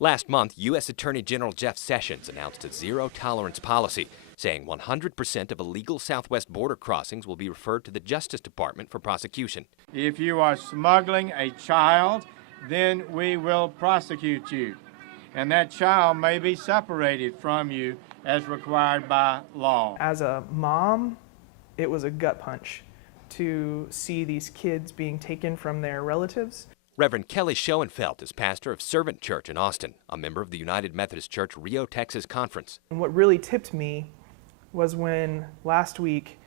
Last month, U.S. Attorney General Jeff Sessions announced a zero-tolerance policy, saying 100% of illegal southwest border crossings will be referred to the Justice Department for prosecution. If you are smuggling a child, then we will prosecute you, and that child may be separated from you as required by law. As a mom, it was a gut punch to see these kids being taken from their relatives. Reverend Kelly Schoenfeld is pastor of Servant Church in Austin, a member of the United Methodist Church Rio, Texas Conference. And what really tipped me was when last week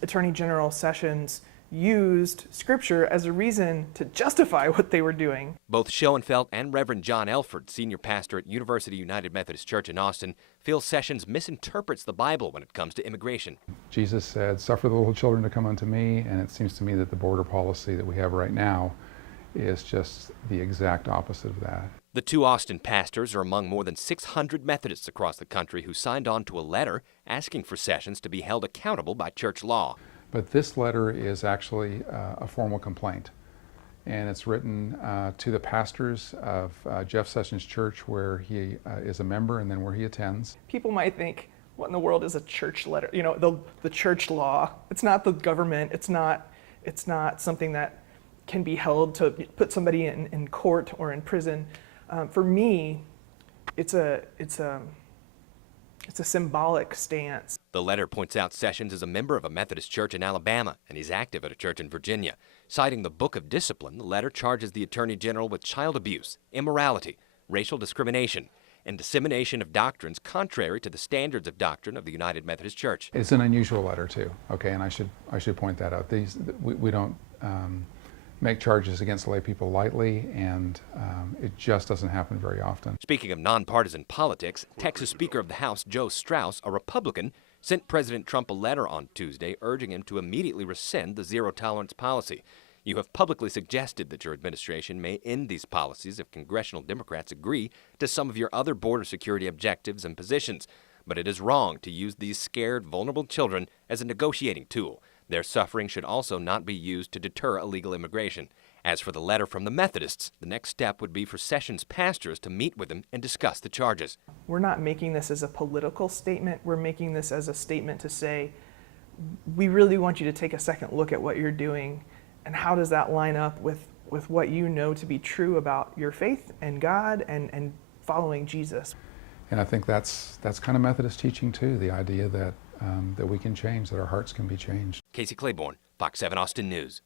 Attorney General Sessions used Scripture as a reason to justify what they were doing. Both Schoenfeld and Reverend John Elford, senior pastor at University United Methodist Church in Austin, feel Sessions misinterprets the Bible when it comes to immigration. Jesus said, "Suffer the little children to come unto me," and it seems to me that the border policy that we have right now is just the exact opposite of that. The two Austin pastors are among more than 600 Methodists across the country who signed on to a letter asking for Sessions to be held accountable by church law. But this letter is actually a formal complaint, and it's written to the pastors of Jeff Sessions Church, where he is a member and then where he attends. People might think, what in the world is a church letter? You know, the church law. It's not the government. It's not something that can be held to put somebody in court or in prison. For me, it's a symbolic stance. The letter points out Sessions is a member of a Methodist church in Alabama, and he's active at a church in Virginia. Citing the Book of Discipline, the letter charges the Attorney General with child abuse, immorality, racial discrimination, and dissemination of doctrines contrary to the standards of doctrine of the United Methodist Church. It's an unusual letter too, okay, and I should point that out. We don't make charges against lay people lightly, and it just doesn't happen very often. Speaking of nonpartisan politics, Texas Speaker of the House Joe Strauss, a Republican, sent President Trump a letter on Tuesday urging him to immediately rescind the zero-tolerance policy. You have publicly suggested that your administration may end these policies if congressional Democrats agree to some of your other border security objectives and positions. But it is wrong to use these scared, vulnerable children as a negotiating tool. Their suffering should also not be used to deter illegal immigration. As for the letter from the Methodists, the next step would be for Sessions pastors to meet with him and discuss the charges. We're not making this as a political statement. We're making this as a statement to say, we really want you to take a second look at what you're doing, and how does that line up with what you know to be true about your faith and God and following Jesus. And I think that's kind of Methodist teaching too, the idea that we can change, that our hearts can be changed. Casey Claiborne, Fox 7 Austin News.